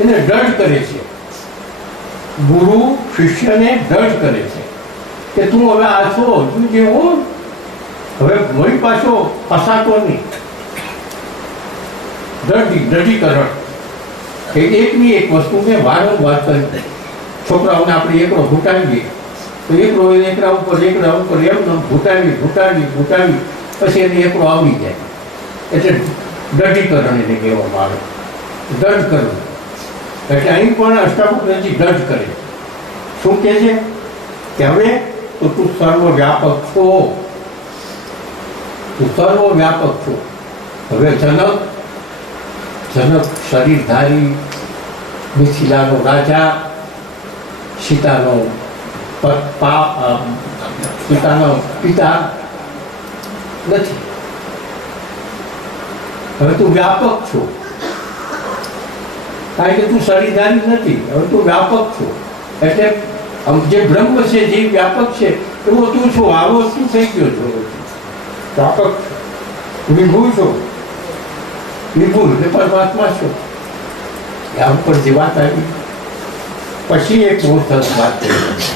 એને દંડ કરે છે. ગુરુ શિષ્યને દંડ કરે છે કે તું હવે આ છો, તું જે હો હવે વળી પાછો ફસાતો નહીં. દઢીકરણ એ એકની એક વસ્તુ મેં વારંવાર કરી. છોકરાઓને આપણે એકડો ઘૂંટાવીએ તો એકડા ઉપર એમ ઘૂંટાવી પછી એને એકડો આવડી જાય. એટલે દઢીકરણ એને કહેવામાં આવે, દંડ કરવું. એટલે અહીં પણ અષ્ટાવક્રજી દંડ કરે. શું કહે છે કે હવે તો તું સર્વવ્યાપક છો, તું સર્વવ્યાપક છો. હવે જનક શરીરધારી, મિથિલાનો રાજા, સીતાનો પિતા નથી. હવે તું વ્યાપક છો, કારણ કે તું શરીરધારી નથી. હવે તું વ્યાપક છો એટલે જે બ્રહ્મ છે, જે વ્યાપક છે એવો તું છો. આવો શું થઈ ગયો છો? વ્યાપક છો, વિભૂ છો. વિભૂ એટલે પરમાત્મા છો. આ ઉપર જે વાત આવી પછી એક બહુ સરસ વાત કરી.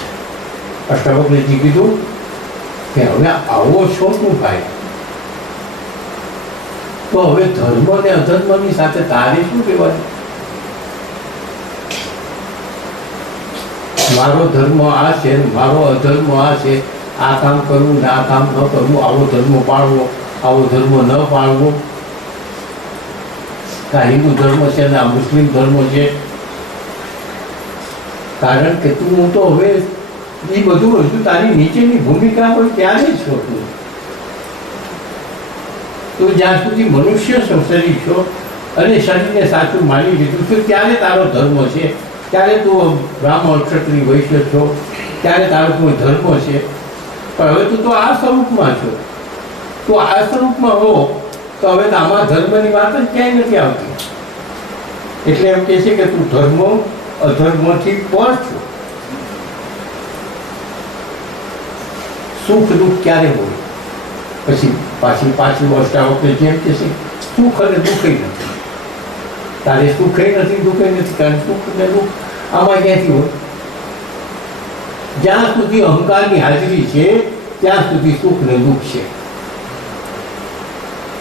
અષ્ટાવક્રજી કીધું કે હવે આવો છો તું ભાઈ, તો હવે ધર્મ અને અધર્મની સાથે તારે શું કહેવાય? મારો ધર્મ આ છે, મારો અધર્મ આ છે, આ કામ કરવું ને આ કામ ન કરવું, આવો ધર્મ પાળવો, આવો ધર્મ ન પાળવો. આ હિન્દુ ધર્મ છે ને આ મુસ્લિમ ધર્મ છે. કારણ કે તું તો હવે એ બધું હજુ તારી નીચેની ભૂમિકા હોય ત્યારે જ છો તું. જ્યાં સુધી મનુષ્ય શરીર છો અને શરીરને સાચું માની લીધું છું ત્યારે તારો ધર્મ છે, ત્યારે તું બ્રાહ્મણ ક્ષત્રિય વૈશ્ય છો, ત્યારે તારો કોઈ ધર્મ છે. પણ હવે તું તો આ સ્વરૂપમાં છો. તું આ સ્વરૂપમાં હો તો હવે આમાં ધર્મની વાત જ ક્યાંય નથી આવતી. એટલે એમ કહે છે કે તું ધર્મ અધર્મથી પર છો. સુખ દુઃખ ક્યારે હોય? પછી પાછી અષ્ટાવક્ર જેમ કે છે સુખ અને દુઃખ નથી. તારે સુખ નથી, દુઃખ નથી. કારણ સુખ ને દુઃખ આમાં ક્યાંથી હોય? જ્યાં સુધી અહંકારની હાજરી છે ત્યાં સુધી સુખ ને દુઃખ છે.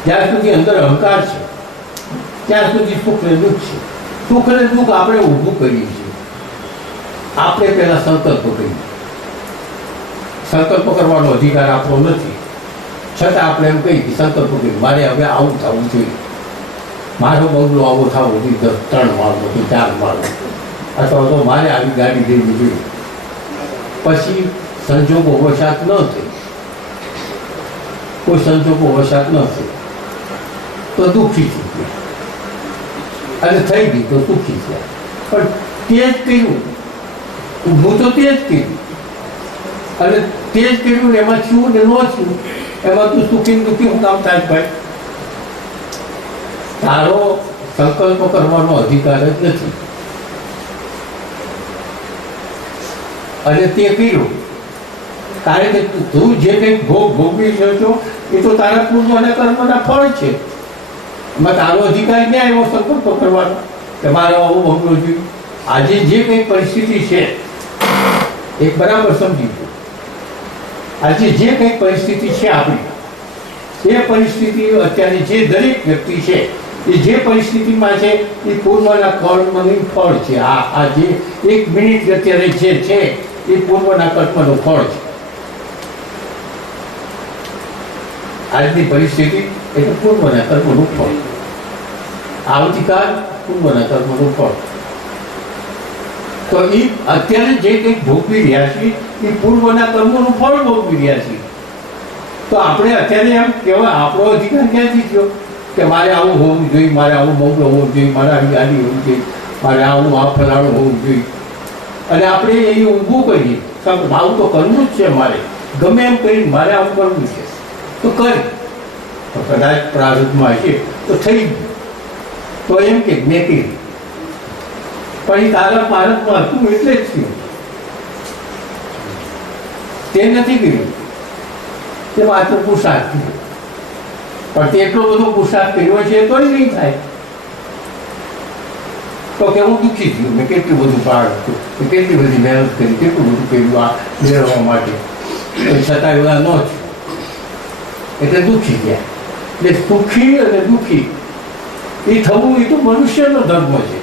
જ્યાં સુધી અંદર અહંકાર છે ત્યાં સુધી સુખ ને દુઃખ છે. સુખ અને દુઃખ આપણે ઊભું કરીએ છીએ. આપણે પહેલા સંકલ્પ કરીએ. સંકલ્પ કરવાનો અધિકાર આપણો નથી, છતાં આપણે એમ કહીએ કે સંકલ્પ કરીએ મારે હવે આવું થવું જોઈએ, મારો બંગલો આવો થવો જોઈએ, 3 માળનો કે 4 માળનો, અથવા તો મારે આવી ગાડી લેવી જોઈએ. પછી સંજોગો વશાત ન થઈ, કોઈ સંજોગો વશાત ન થઈ તો દુઃખી થઈ ગયા, અને થઈ ગઈ તો દુઃખી થયા. પણ તે જ કર્યું, ઊભું તો તે જ કર્યું, અને તે જ કર્યું ને એમાં છું ને ન છું એમાં તું સુખી દુઃખી હું કામ થાય ભાઈ? તારો સંકલ્પ કરવાનો અધિકાર જ નથી. અને તે કર્યું કારણ કે તું જે કંઈક ભોગવી રહ્યો છો એ તો તારા પૂર્વ અને કર્મના ફળ છે. એમાં તારો અધિકાર ક્યાં એવો સંકલ્પ કરવાનો કે મારે આવું ભોગવવું જોઈએ? આજે જે કંઈ પરિસ્થિતિ છે એ બરાબર સમજી ગયું. આજે જે કંઈ પરિસ્થિતિ છે આપણી, એ પરિસ્થિતિ અત્યારે જે દરેક વ્યક્તિ છે એ જે પરિસ્થિતિમાં છે એ પૂર્વના કર્મનું ફળ છે. આ જે 1 મિનિટ અત્યારે જે છે એ પૂર્વના કર્મનું ફળ છે. આજની પરિસ્થિતિ એટલે પૂર્વના કર્મનું ફળ. આવતીકાલ પૂર્વના કર્મનું ફળ. તો એ અત્યારે જે કંઈક ભોગવી રહ્યા છીએ એ પૂર્વના કર્મોનું ફળ ભોગવી રહ્યા છીએ. તો આપણે અત્યારે એમ કહેવાય આપણો અધિકાર ક્યાંથી થયો કે મારે આવું હોવું જોઈએ, મારે આવું બંગલો હોવું જોઈએ, મારે આવી ગાડી હોવી જોઈએ, મારે આવું આ ફલાણું હોવું જોઈએ. અને આપણે એ ઊભું કરીએ આવું તો કરવું જ છે, મારે ગમે એમ કરીને મારે આવું કરવું છે તો કરી. તો કદાચ પ્રારબ્ધમાં છે તો થઈ ગયું, તો એમ કે મેં કર્યું. પણ એ તારા ભારતમાં હતું એટલે જ થયું. તે નથી કર્યું, તે માત્ર પુરુષાર્થ કર્યો. પણ તે એટલો બધો પુરુષાર્થ કર્યો છે તોય નહીં થાય. તો તો કે હું દુઃખી થયું, મેં કેટલું બધું પાર હતું, મેં કેટલી બધી મહેનત કરી, કેટલું બધું કર્યું આ મેળવવા માટે, છતાં એવા ન થયું એટલે દુઃખી ગયા. એટલે સુખી અને દુઃખી એ થવું એ તો મનુષ્યનો ધર્મ છે.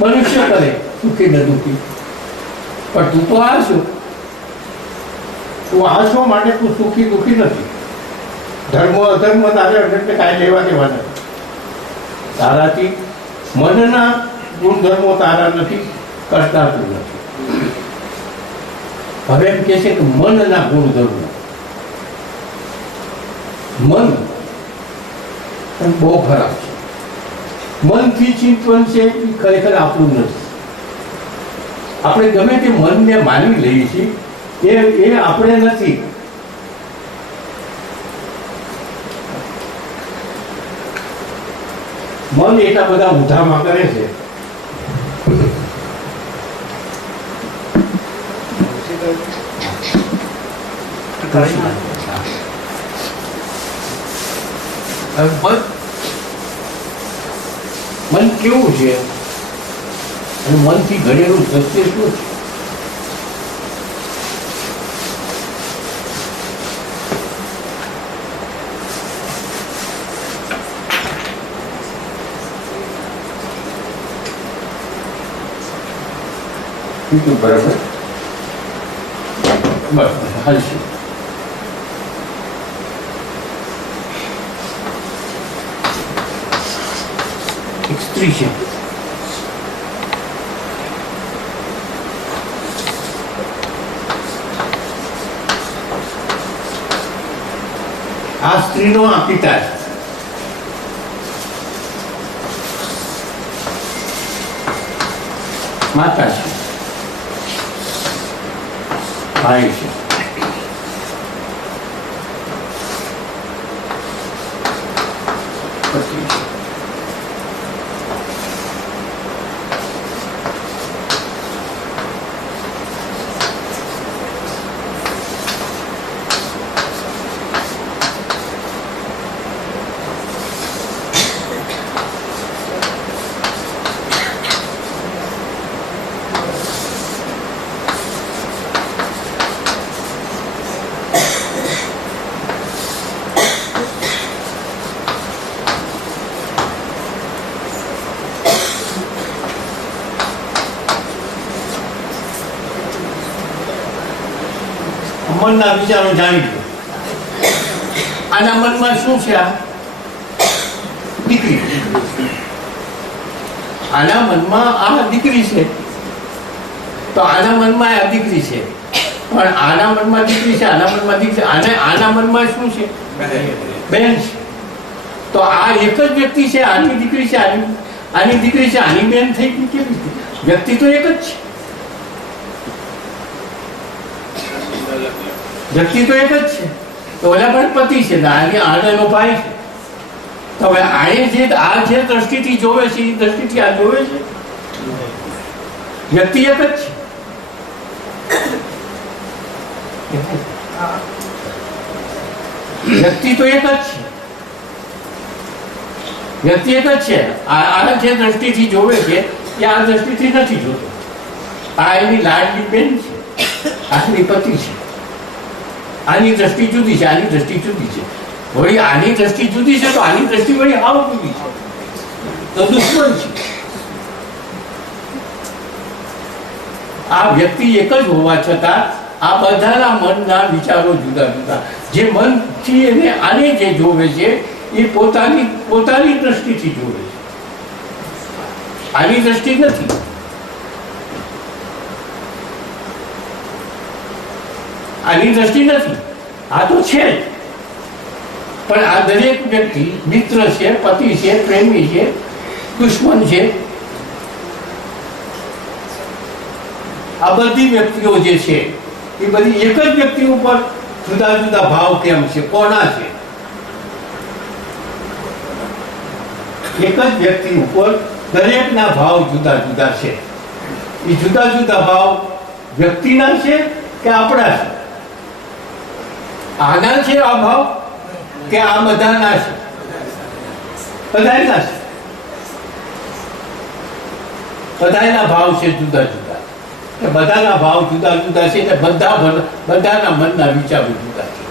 મનુષ્ય કરે સુખી ને દુઃખી. પણ તું તો આ છો, તું આ છો માટે તું સુખી દુઃખી નથી. ધર્મ અધર્મ તારે એટલે કાંઈ લેવા દેવા નથી. તારાથી મનના ગુણધર્મો તારા નથી, કરતા તું નથી. હવે એમ કે છે કે મનના ગુણધર્મો, મન બહુ ખરાબ છે. મનથી ચિંતન છે એ ખરેખર આપણું નથી. આપણે ગમે તે મનને માની લઈએ છીએ એ આપણે નથી. મન એટલા બધા ઉધામાં કરે છે. મન કેવું છે અને મનથી ઘડેલું સત્ય શું છે? બરાબર, બસ હાલશે. એક સ્ત્રી છે, આ સ્ત્રીનો આ પિતા છે. માતા છે, ભાઈ છે, પતિ છે. મનના વિચારો જાણી લો. આના મનમાં શું છે? આ દીકરી, આના મનમાં આ દીકરી છે, તો આના મનમાં આ દીકરી છે. પણ આના મનમાં દીકરી છે, આના મનમાં દીકરી, આના મનમાં શું છે? બેન છે. તો આ એક જ વ્યક્તિ છે. આની દીકરી છે, આની દીકરી છે, આની બેન થઈ ગઈ. કેવી રીતે? વ્યક્તિ તો એક જ છે. વ્યક્તિ તો એક જ છે. તો ઓલા પણ પતિ છે, આનો ભાઈ છે. તો હવે આને આ જે દ્રષ્ટિથી જોવે છે એ દ્રષ્ટિથી આ જોવે છે. વ્યક્તિ એક જ છે. વ્યક્તિ તો એક જ છે. વ્યક્તિ એક જ છે. આ જે દ્રષ્ટિથી જોવે છે એ આ દ્રષ્ટિથી નથી જોતો. આ એની લાડની બેન છે, આની પતિ છે. આની દ્રષ્ટિ જુદી છે, આની દ્રષ્ટિ જુદી છે. વળી આની દ્રષ્ટિ જુદી છે તો આની દ્રષ્ટિ વળી હાવ જુદી છે, તો દુશ્મન છે. આ વ્યક્તિ એક જ હોવા છતાં આ બધાના મનના વિચારો જુદા જુદા. જે મનથી એને આને જે જોવે છે એ પોતાની દ્રષ્ટિથી જોવે છે, આની દ્રષ્ટિ નથી. આની દ્રષ્ટિ નથી. આ તો છે જ. પણ આ દરેક વ્યક્તિ મિત્ર છે, પતિ છે, પ્રેમી છે, દુશ્મન છે. આ બધી વ્યક્તિઓ જે છે એ બધી એક જ વ્યક્તિ ઉપર જુદા જુદા ભાવ કેમ છે? કોના છે? એક જ વ્યક્તિ ઉપર દરેકના ભાવ જુદા જુદા છે. એ જુદા જુદા ભાવ વ્યક્તિના છે કે આપણા છે? આના છે આ ભાવ કે આ બધાના છે? બધાના છે. બધાના ભાવ છે જુદા જુદા, બધાના ભાવ જુદા જુદા છે એટલે બધાના મનના વિચારો જુદા છે.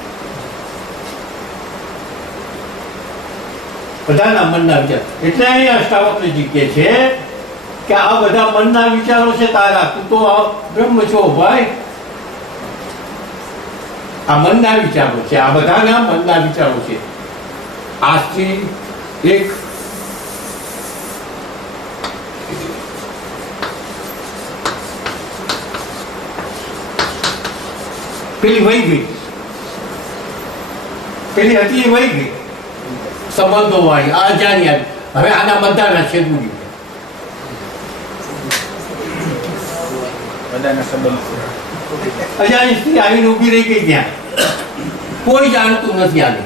બધાના મનના વિચાર એટલે અહીં અષ્ટાવક્રજી કહે છે કે આ બધા મનના વિચારો છે તારા, તું તો બ્રહ્મ છો ભાઈ. આ મનના વિચારો છે, આ બધાના મનના વિચારો છે. આજથી એક પેલી વહી ગઈ, પેલી હતી એ વહી ગઈ, સંબંધો વાળી અજાણ્યા. હવે આના બધાના છેદુડી અજાણી સ્ત્રી આવીને ઉભી રહી ગઈ ત્યાં. કોઈ જાણતું નથી આને,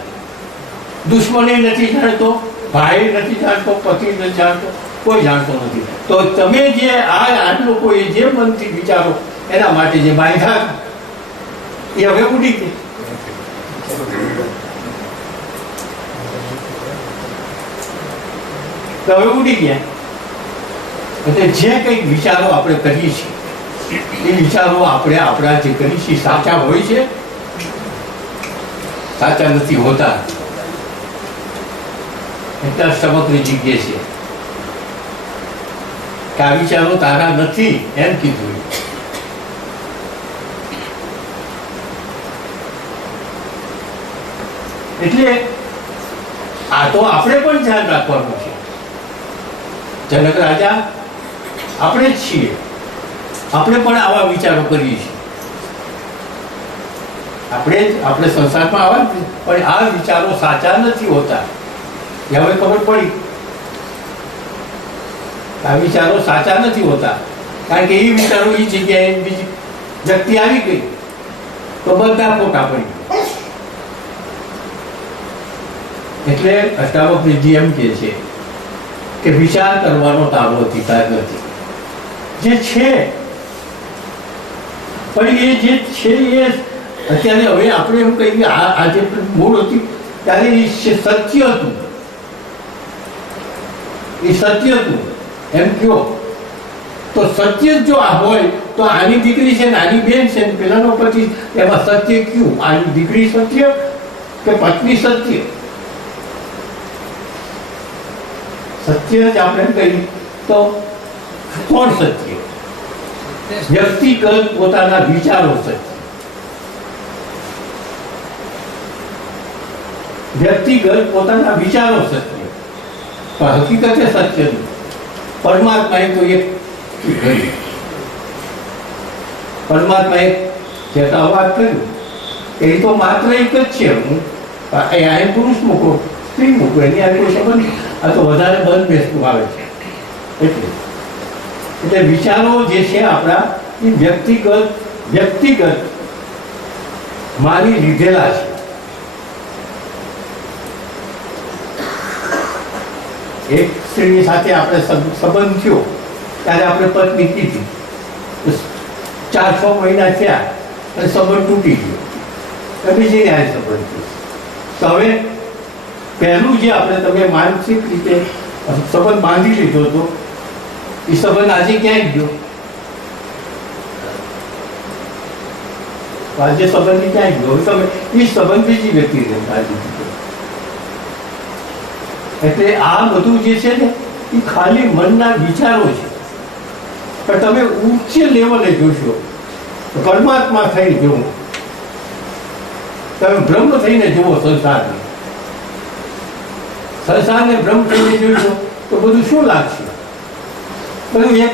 દુશ્મને નથી જાણતો, ભાઈ નથી જાણતો, પતિ નથી જાણતો, કોઈ જાણતો નથી. તો તમે જે આ લોકોએ જે મનથી વિચારો એના માટે જે બાંધા એ હવે ઉડી ગઈ. તો હવે ઉડી ગયા. એટલે જે કંઈક વિચારો આપણે કરીએ છીએ એ વિચારો આપણે આપણા જે કરીએ છીએ સાચા હોય છે? સાચા નથી હોતા. એટલા સમગ્રજી કહે છે કે આ વિચારો તારા નથી એમ કીધું. એટલે આ તો આપણે પણ ધ્યાન રાખવાનું છે. જનક રાજા આપણે જ છીએ, આપણે પણ આવા વિચારો કરીએ છીએ. આપણે સંસારમાં આવા, પણ આ વિચારો સાચા નથી હોતા. એ હવે ખબર પડી, આ વિચારો સાચા નથી હોતા. કારણ કે એ વિચારો એ જગ્યાએ બીજી વ્યક્તિ આવી ગઈ તો બધા ખોટા પડી. એટલે અષ્ટાવક્રજી એમ કહે છે કે વિચાર કરવાનો તારો અધિકાર નથી. જે છે પણ એ જે છે એ અત્યારે હવે આપણે એમ કહીએ આ જે મૂળ હતી ત્યારે એ સત્ય હતું, એ સત્ય હતું એમ કયો તો સત્ય જો આ હોય તો આની દીકરી છે ને આની બેન છે ને પેલાનો પતિ, એમાં સત્ય કયું? આની દીકરી સત્ય કે પત્ની સત્ય? સત્ય જ આપણે કહીએ તો કોણ સત્ય? વ્યક્તિગત પોતાના વિચારો સત્ય, વ્યક્તિગત પોતાના વિચારો સત્ય, પણ હકીકતે સત્ય નહીં. પરમાત્માએ તો એક પરમાત્માએ જે વાત કર્યું એ તો માત્ર એક જ છે. હું અહીંયા પુરુષ મૂકો, સ્ત્રી મૂકો, એની આ કોઈ સંબંધ, આ તો વધારે બંધ બેસતું આવે છે. એટલે વિચારો જે છે આપણા એ વ્યક્તિગત માની લીધેલા છે. એક સ્ત્રીની સાથે આપણે સંબંધ થયો ત્યારે આપણે પત્ની કીધી, 4-6 મહિના થયા અને સંબંધ તૂટી ગયો, બીજી ન્યાય સંબંધ થયો. તો હવે પહેલું જે આપણે તમે માનસિક રીતે સંબંધ બાંધી લીધો હતો એ સંબંધ આજે ક્યાંય ગયો? આજે સંબંધ ક્યાંય ગયો? તમે એ સંબંધ બીજી વ્યક્તિને બાંધી દીધો. એટલે આ બધું જે છે ને એ ખાલી મનના વિચારો છે. પણ તમે ઉચ્ચ લેવલે જોશો તો પરમાત્મા થઈ જુઓ, તમે બ્રહ્મ થઈને જુઓ સંસારને, સંસારને બ્રહ્મ થઈને જોશો તો બધું શું લાગશે? બધું એક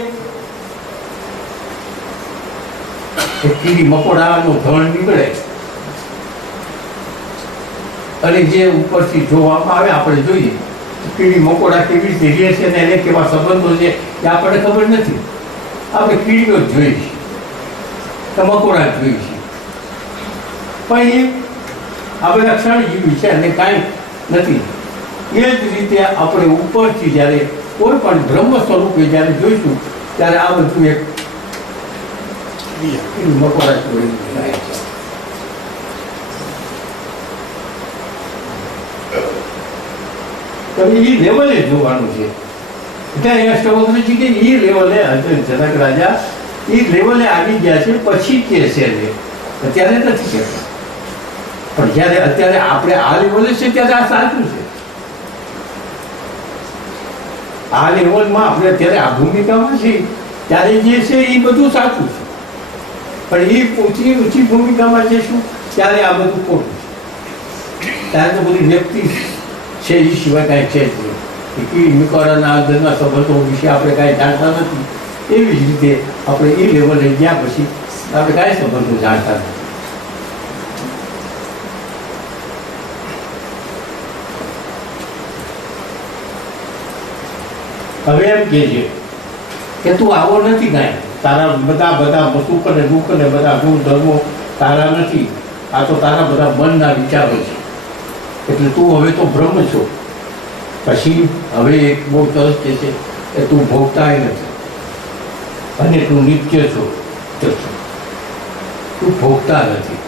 કીડી મકોડાનો ધણ નીકળે અને જે ઉપરથી જોવામાં આવે આપણે જોઈએ કીડી મકોડા કેવી રીતે રહે છે ને એને કેવા સંબંધો છે એ આપણને ખબર નથી. આપણે કીડીઓ જ જોઈએ છીએ કે મકોડા જ જોઈએ છીએ, પણ એ આ બધા ક્ષણજીવી છે અને કાંઈ નથી. એ જ રીતે આપણે ઉપરથી જ્યારે કોઈ પણ બ્રહ્મ સ્વરૂપે જ્યારે જોઈશું ત્યારે આ બધું એક મકોડા જોઈ જાય છે. તમે એ લેવલે જોવાનું છે. એટલે અષ્ટવક્રજી કે એ લેવલે જનક રાજા એ લેવલે આવી ગયા છે, પછી કે છે અત્યારે નથી કહેતા. પણ જ્યારે અત્યારે આપણે આ લેવલે છે ત્યારે આ સાચું છે. આ લેવલમાં આપણે અત્યારે આ ભૂમિકામાં છીએ ત્યારે જે છે એ બધું સાચું છે. પણ એ ઊંચી ભૂમિકામાં જઈશું ત્યારે આ બધું ખોટું છે. ત્યારે તો બધી વ્યક્તિ છે એ સિવાય કાંઈ છે જ નહીં. નિકોરાના આગળના સંબંધો વિશે આપણે કાંઈ જાણતા નથી. એવી જ રીતે આપણે એ લેવલે ગયા પછી આપણે કાંઈ સંબંધો જાણતા નથી. હવે એમ કે છે કે તું આવો નથી કાંઈ, તારા બધા સુખ અને દુઃખ અને બધા ગુણધર્મો તારા નથી, આ તો તારા બધા મનના વિચારો છે. એટલે તું હવે તો બ્રહ્મ છો. પછી હવે એક બહુ સરસ કે છે કે તું ભોગતાય નથી અને તું નિત્ય છો. તું ભોગતા નથી,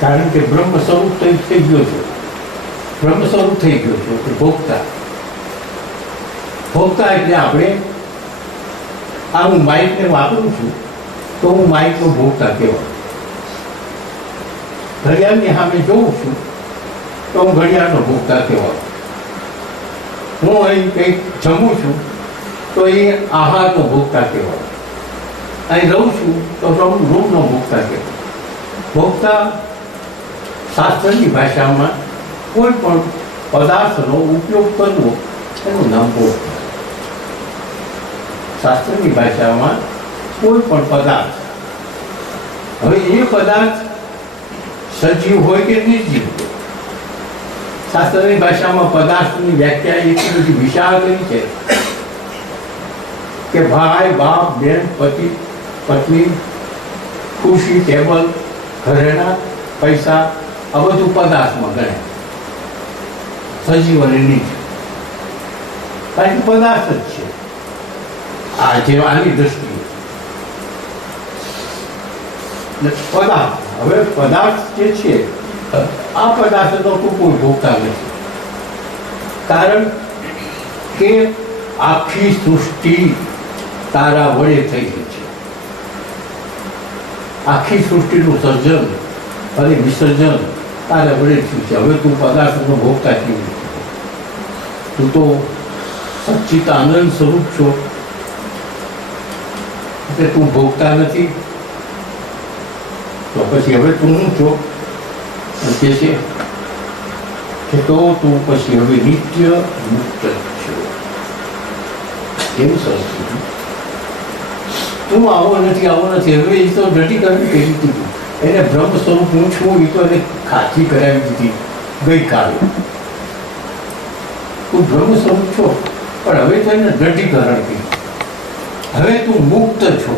કારણ કે બ્રહ્મ સ્વરૂપ થઈ ગયો છો. બ્રહ્મ સ્વરૂપ થઈ ગયો છો એટલે ભોગતા. ભોગતા એટલે આપણે આ હું માઇકને વાપરું છું તો હું માઇકનો ભોગતા કહેવાય. ઘડિયાળની સામે જોઉં છું તો હું ઘડિયાળનો ભોગતા કહેવાય. હું અહીં કંઈક જમું છું તો એ આહારનો ભોગતા કહેવાય. અહીં રહું છું તો રૂમનો ભોગતા કહેવાય. ભોગતા શાસ્ત્રની ભાષામાં કોઈ પણ પદાર્થનો ઉપયોગ કરવો એનું નામ ભોગતા. શાસ્ત્રની ભાષામાં કોઈ પણ પદાર્થ, હવે એ પદાર્થ સજીવ હોય કે નિર્જીવ, શાસ્ત્રની ભાષામાં પદાર્થની વ્યાખ્યા એટલી બધી વિશાળ કરી છે કે ભાઈ, બાપ, બેન, પતિ, પત્ની, ખુરશી, ટેબલ, ઘરેણા, પૈસા આ બધું પદાર્થમાં ગણાય. સજીવ અને નિર્જીવ કારણ કે પદાર્થ જ છે. આ જે આની દ્રષ્ટિએ પદાર્થ, હવે પદાર્થ જે છે આ પદાર્થ તો કોઈ ભોગતા નથી, કારણ કે આખી સૃષ્ટિ તારા વડે થઈ ગઈ છે. આખી સૃષ્ટિનું સર્જન અને વિસર્જન તારા વડે થયું છે. હવે તું પદાર્થનો ભોગતા કેવી રીતે? તું તો સચ્ચિદાનંદ સ્વરૂપ છો એટલે તું ભોગતા નથી. તો પછી હવે તું શું છો? કે છે કે તો તું પછી હવે નિત્ય મુક્ત છો. કેવું સરસ છે. તું આવો નથી, આવો નથી. હવે એ તો ડટી કરવી કહી દીધું. એને બ્રહ્મ સ્વરૂપ હું છું એ તો એને ખાતરી કરાવી દીધી ગઈકાલે. તું બ્રહ્મ સ્વરૂપ છો પણ હવે તો એને દ્રઢીકરણ કર્યું. હવે તું મુક્ત છો.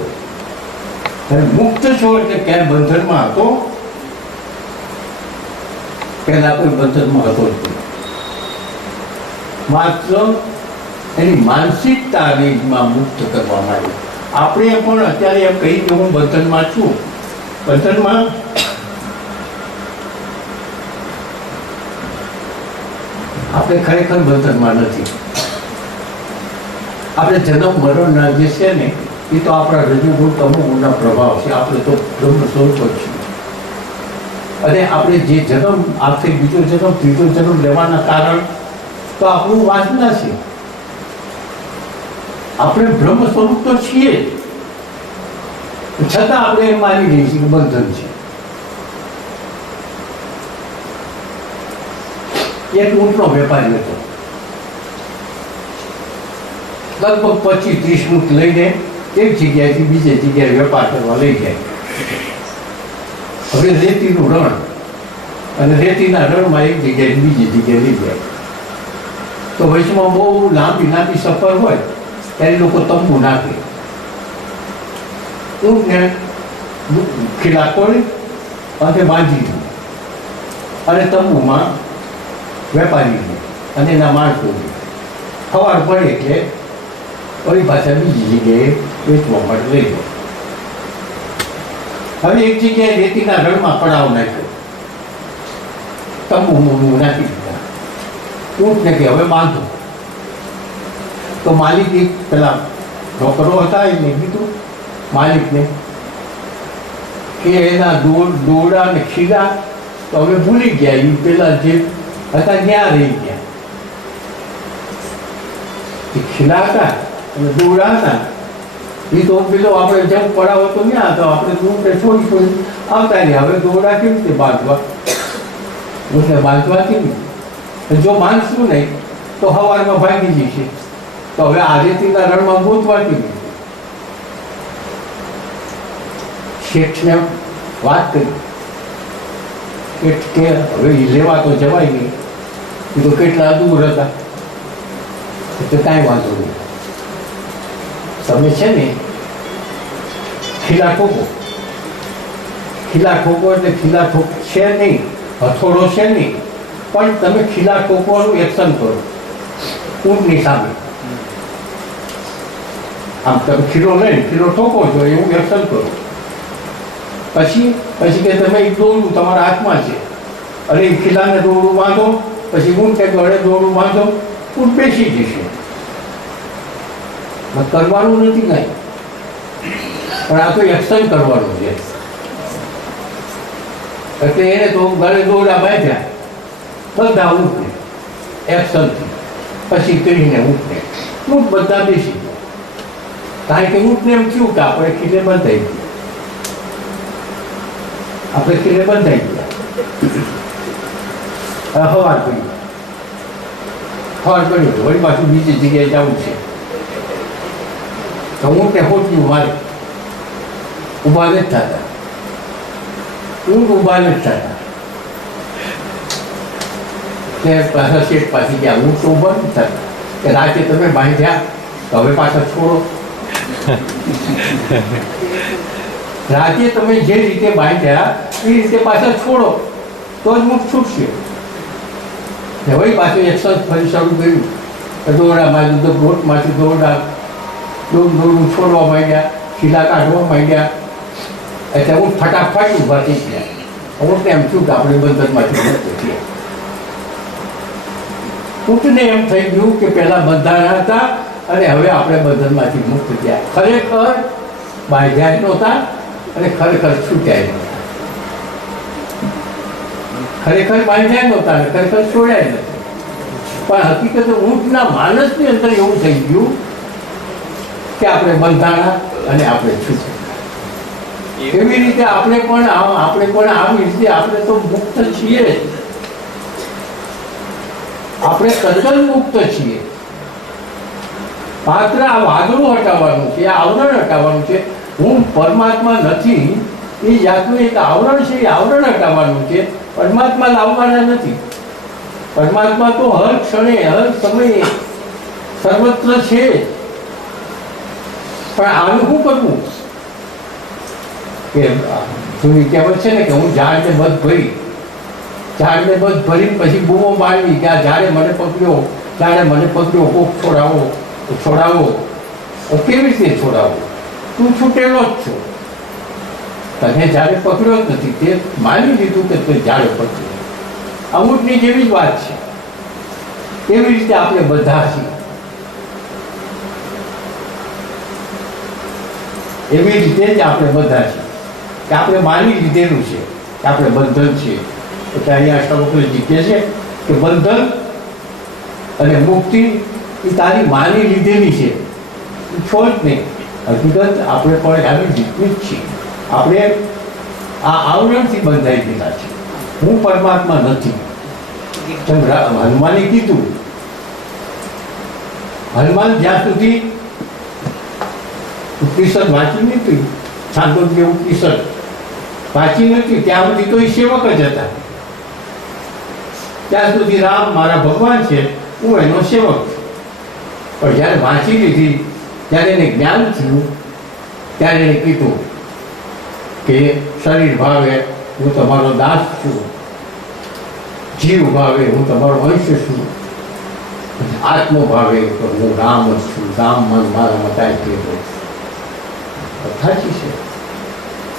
હવે મુક્ત છો એટલે ક્યાંય બંધનમાં હતો? પહેલા કોઈ બંધનમાં હતો જ નહીં. માત્ર એની માનસિકતામાં મુક્ત કરવામાં આવી. આપણે પણ અત્યારે એમ કહી કે હું બંધનમાં છું. બંધનમાં આપણે ખરેખર બંધનમાં નથી. આપણે જન્મ મરણના જે છે ને એ તો આપણા રજૂગુણ તમોગુણના પ્રભાવ છે. આપણે તો બ્રહ્મ સ્વરૂપ જ છીએ. અને આપણે જે જન્મ આખરી બીજો જન્મ ત્રીજો જન્મ લેવાના કારણ તો આપણું વાસના છે. આપણે બ્રહ્મ સ્વરૂપ તો છીએ છતાં આપણે એમ માની લઈએ છીએ કે બંધન છે. એક ઊંટનો વેપારી હતો. લગભગ 25-30 ઊંટ લઈને એક જગ્યાએથી બીજી જગ્યાએ વેપાર કરવા લઈ જાય. હવે રેતીનું રણ અને રેતીના રણમાં એક જગ્યાએ બીજી જગ્યાએ લઈ જાય તો વચમાં બહુ લાંબી સફર હોય ત્યારે લોકો તંબુ નાખે. ઊંટને ખીલા ખોલી અને બાંધી દે અને તંબુમાં વેપારી અને એના માણસો સવાર પડે એટલે વળી પાછા બીજી જગ્યાએ વેચવા માટે લઈ જાય. હવે એક જગ્યાએ રેતીના રણમાં પડાવ નાખ્યો, તંબુ નાખી દીધા. ઊંટને કે હવે બાંધો. તો માલિક પેલા નોકરો હતા એને કીધું માલિકને કે એના દોરડા ને ખીલા તો હવે ભૂલી ગયા, એ પેલા જે હતા ત્યાં રહી ગયા. એ ખીલા હતા અને દોરડા હતા એ તો પેલો આપણે જેમ પડાવો તો ત્યાં હતો, આપણે દૂર છોડી આવતા રહ્યા. હવે દોરડા કેવી રીતે બાંધવા? એટલે બાંધવા કેવી? જો બાંધશું નહીં તો સવારમાં ભાગી જશે. તો હવે આ રેતીના રણમાં ગોતવા કેવી? શેઠને વાત કરી. શેઠ કે હવે લેવા તો જવાય નહીં, એ તો કેટલા દૂર હતા. એટલે કાંઈ વાંધો નહીં, તમે છે ને ખીલા ઠોકો. ખીલા ઠોકો એટલે ખીલા ઠોક છે નહીં, હથોડો છે નહીં, પણ તમે ખીલા ઠોકવાનું એક્શન કરો ઊંટની સામે. આમ તમે ખીલો લઈને ખીલો ઠોકો છો એવું એક્શન કરો. પછી કે તમે એક દોરડું તમારા હાથમાં છે અને એ ખીલાને દોરડું બાંધો, પછી ઊંટ કે ગળે દોરડું બાંધો, ઊંટ બેસી જશે. કરવાનું નથી કાંઈ, પણ આ તો એક્શન કરવાનું છે. એટલે એને તો ગળે દોરડા બાંધ્યા બધા ઊંટને એક્શનથી, પછી કરીને ઊંટ બધા બેસી ગયા. કારણ કે ઊંટને એમ થયું કે આપણે ખીલે બંધાઈ ગયા, આપણે ખીલે બંધાઈ ગયા. સવાર પડી વળી પાછું બીજી જગ્યાએ જવું છે. તો ઊંટને હોટ્યું મારે ઊભા નથી થતા, ઊંટ ઊભા નથી થતા. તે પાછા શેઠ પાછી ગયા, ઊંટ ઊભા નથી થતા. કે રાતે તમે બાંધ્યા તો હવે પાછા છોડો. રાતે તમે જે રીતે બાંધ્યા એ રીતે પાછા છોડો તો જ ઊંટ છૂટશે. વળી પાછું એક્શન ફરી શરૂ કર્યું. દોરડામાં ગોટમાંથી દોરડા દોરડું છોડવા માંડ્યા, ખીલા કાઢવા માંડ્યા. એટલે ઊંટ ફટાફટ ઊભા થઈ ગયા. ઊંટને એમ થયું કે આપણે બંધનમાંથી મુક્ત છીએ. ઊંટને એમ થઈ ગયું કે પહેલા બંધાણા હતા અને હવે આપણે બંધનમાંથી મુક્ત થયા. ખરેખર બાંધ્યા નહોતા અને ખરેખર છૂટ્યા નહોતા. ખરેખર બાંધ્યા નહોતા અને ખરેખર છોડ્યા નથી. પણ હકીકત ઊંટના માનસની અંદર એવું થઈ ગયું કે આપણે બંધાણા અને આપણે છૂટ્યા. એવી રીતે આપણે પણ આવી રીતે આપણે તો મુક્ત છીએ. આપણે તદ્દન મુક્ત છીએ. માત્ર આ વાદળું હટાવવાનું છે, આ આવરણ હટાવવાનું છે. હું પરમાત્મા નથી એ જાતનું એક આવરણ છે, એ આવરણ હટાવવાનું છે. પરમાત્મા લાવવાના નથી. પરમાત્મા તો હર ક્ષણે હર સમયે સર્વત્ર છે. પણ આનું શું કરવું? કે જૂની કહેવત છે ને કે હું ઝાડને બધ ભરીને પછી બૂમો મારવી કે આ ઝાડે મને પકડ્યો કોક છોડાવો. કેવી રીતે છોડાવો? તું છૂટેલો જ છો. તને ઝાડે પકડ્યો જ નથી, તે માની લીધું કે તે ઝાડે પકડ્યો. અમુકની જેવી જ વાત છે. એવી રીતે આપણે બધા છીએ. એવી રીતે જ આપણે બધા છીએ કે આપણે માની લીધેલું છે કે આપણે બંધન છીએ. એટલે અહીંયા અષ્ટાવક્રજી કહે છે કે બંધન અને મુક્તિ એ તારી માની લીધેલી છે, છો જ નહીં. હકીકત આપણે પણ આવી રીતની જ છીએ. આપણે આ આવરણથી બંધાઈ ગયેલા છે. હું પરમાત્મા નથી. હનુમાને કીધું, હનુમાન જ્યાં સુધી ઉપનિષદ વાંચી નથી, છાંદોગ્ય ઉપનિષદ વાંચી નથી, ત્યાં સુધી તો એ સેવક જ હતા. ત્યાં સુધી રામ મારા ભગવાન છે, હું એનો સેવક છું. પણ જ્યારે વાંચી લીધી, ત્યારે એને જ્ઞાન થયું, ત્યારે એને કીધું કે શરીર ભાવે હું તમારો દાસ છું, જીવ ભાવે હું તમારો અંશ છું, આત્મ ભાવે તો હું રામ જ છું, રામ મન મારા મતાય કહેતો. સાચી છે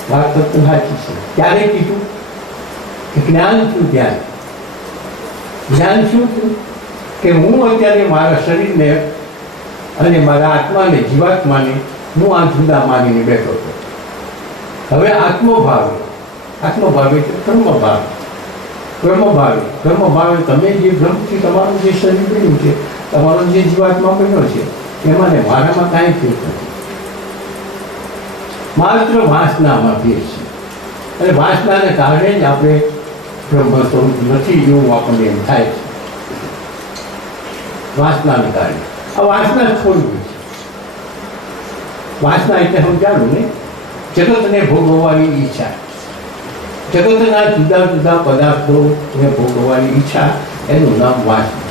વાત, તો સાચી છે. ત્યારે કીધું કે જ્ઞાન શું? જ્ઞાન શું થયું કે હું અત્યારે મારા શરીરને અને મારા આત્માને જીવાત્માને હું આ જુદા માનીને બેઠો હતો. હવે આત્મભાવે એટલે કર્મભાવે તમે જે ભ્રમથી તમારું જે શરીર બન્યું છે, તમારો જે જીવાત્મા બન્યો છે, એમાં ને મારામાં કાંઈ ફેર નથી. માત્ર વાસનામાં ફેર છે. અને વાસનાને કારણે જ આપણે બ્રહ્મ સ્વરૂપ નથી એવું આપણને એમ થાય છે. વાસનાને કારણે આ વાસના છોડવી છે. વાસના એટલે સમજાડું ને, જગતને ભોગવવાની ઈચ્છા, જગતના જુદા જુદા પદાર્થોને ભોગવવાની ઈચ્છા, એનું નામ વાસના.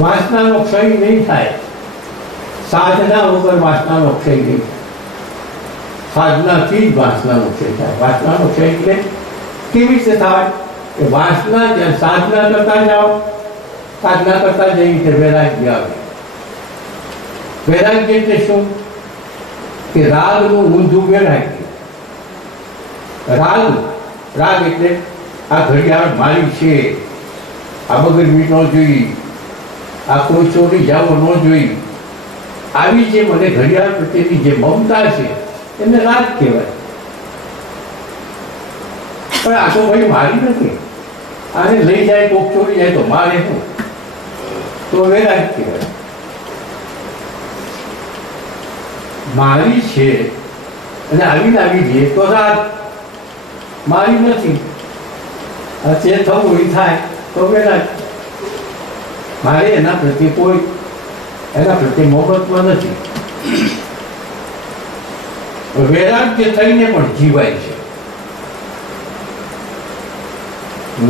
વાસનાનો ક્ષય નહીં થાય. સાધના વગર વાસનાનો ક્ષય નહીં થાય. સાધનાથી જ વાસનાનો ક્ષય થાય. વાસનાનો ક્ષય એટલે કેવી રીતે થાય કે વાસના સાધના કરતા જાઓ, સાધના કરતા જઈએ એટલે વૈરાગ્ય આવે. વૈરાગ્ય એટલે શું કે રાગનું ઊંધું વૈરાગ્ય. રાગ એટલે આ ઘડિયાળ મારી છે, આ બગડવી ન જોઈ, આ કોઈ ચોરી જાવ ન જોઈ, આવી જે મને ઘડિયાળ પ્રત્યેની જે મમતા છે એને રાગ કહેવાય. પણ આ તો ભાઈ મારી નથી, આને લઈ જાય કોક ચોરી જાય તો મારે શું, તો વૈરાગ કહેવાય. મારી છે અને આવી જઈએ તો રાગ. મારી નથી, જે થવું એ થાય તો વૈરાગ. મારે એના પ્રત્યે મોહબત્વ નથી. વૈરાગ્ય થઈને પણ જીવાય છે.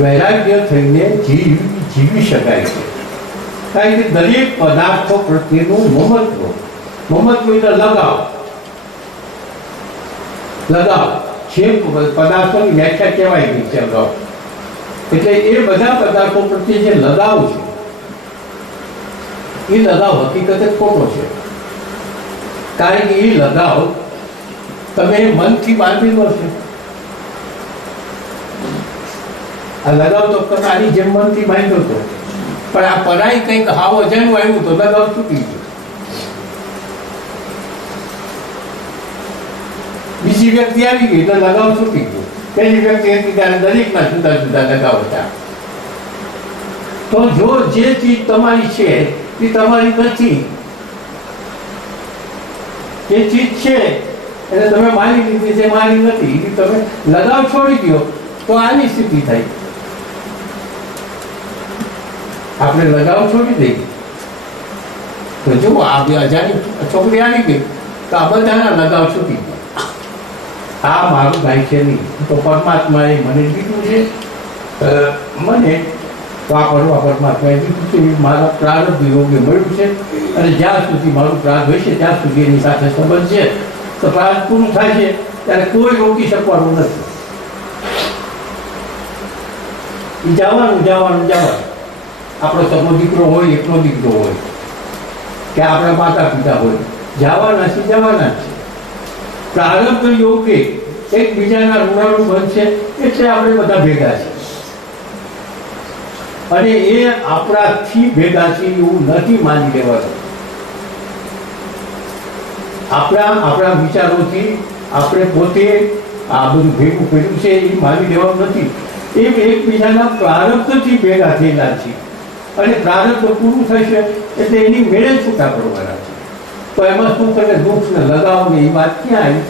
વૈરાગ્ય થઈને જીવી શકાય છે. કારણ કે દરેક પદાર્થો પ્રત્યેનું મમત્વ એટલે લગાવ છે. પદાર્થોની વ્યાખ્યા કહેવાય ગઈ છે અગાઉ. એટલે એ બધા પદાર્થો પ્રત્યે જે લગાવ છે, એ લગાવ હકીકતે ખોટો છે. કારણ કે એ લગાવ તમે મનથી બાંધેલો છે. આ લગાવ તો તમે આની જેમ મનથી બાંધ્યો હતો, પણ આ પરાઈ કંઈક હાવ અજાણું આવ્યું તો લગાવ છૂટી ગયો. બીજી વ્યક્તિ આવી ગઈ તો લગાવ છૂટી ગયો. પહેલી વ્યક્તિ હતી ત્યારે દરેકના જુદા જુદા લગાવ હતા. તો જો જે ચીજ તમારી છે એ તમારી નથી, જે ચીજ છે એને તમે માની લીધી છે, મારી નથી, તમે લગાવ છોડી દો તો આની સ્થિતિ થાય. આપણે લગાવ છોડી દઈએ તો જો આ અજાણી છોકરી આવી ગઈ તો આ બધાના લગાવ છૂટી ગયા. આ મારું ભાઈ છે નહીં, તો પરમાત્માએ મને દીધું છે, મને વાપરવા પરમાત્માએ દીધું છે, મારા પ્રારબ્ધ યોગ્ય મળ્યું છે. અને જ્યાં સુધી મારું પ્રારબ્ધ હોય છે ત્યાં સુધી એની સાથે સંબંધ છે. તો પ્રારબ્ધ પૂરું થાય છે ત્યારે કોઈ રોકી શકવાનું નથી. જવાનું. આપણો સગો દીકરો હોય, એકલો દીકરો હોય, કે આપણા માતા પિતા હોય, જવાના છે. પ્રારબ્ધ યોગે એકબીજાના ઋણાનું બનશે એટલે આપણે બધા ભેગા છે. અને એ આપણાથી ભેગા છે એવું નથી માની લેવાનું. આપણા વિચારોથી આપણે પોતે આ બધું ભેગું કર્યું છે એ માની લેવાનું નથી. એ એકબીજાના પ્રારબ્ધથી ભેગા થયેલા છે. અને પ્રારબ્ધ પૂરું થશે એટલે એની મેળે છૂટા પડવાના છે. તો એમાં શું કરે, દુઃખ ને લગાવ ને એ વાત ક્યાં આવી?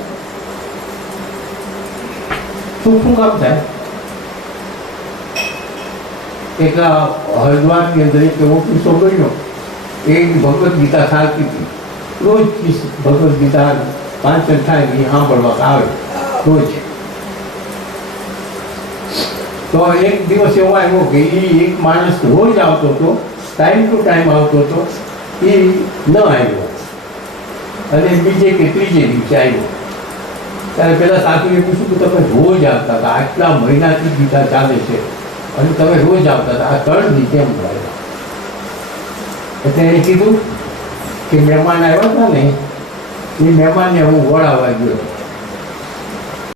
શું કામ થાય? એક હરિદ્વારની અંદર એક એવો કિસ્સો બન્યો. એ ભગવદ્ ગીતા ચાલતી હતી. રોજ ભગવદ્ ગીતા વાંચન થાય એ સાંભળવા આવે રોજ. તો એક દિવસ એવો આવ્યો કે એ એક માણસ રોજ આવતો હતો, ટાઈમ ટુ ટાઈમ આવતો હતો, એ ન આવ્યો. અને બીજે કે ત્રીજે દિવસે આવ્યો. ત્યારે પેલા સાધુએ પૂછ્યું કે તમે રોજ આવતા હતા, આટલા મહિનાથી ગીતા ચાલે છે અને તમે રોજ આવતા હતા, આ 3 દી કેમ આવ્યા? એટલે એને કીધું કે મહેમાન આવ્યા હતા ને, એ મહેમાનને હું વળાવવા ગયો.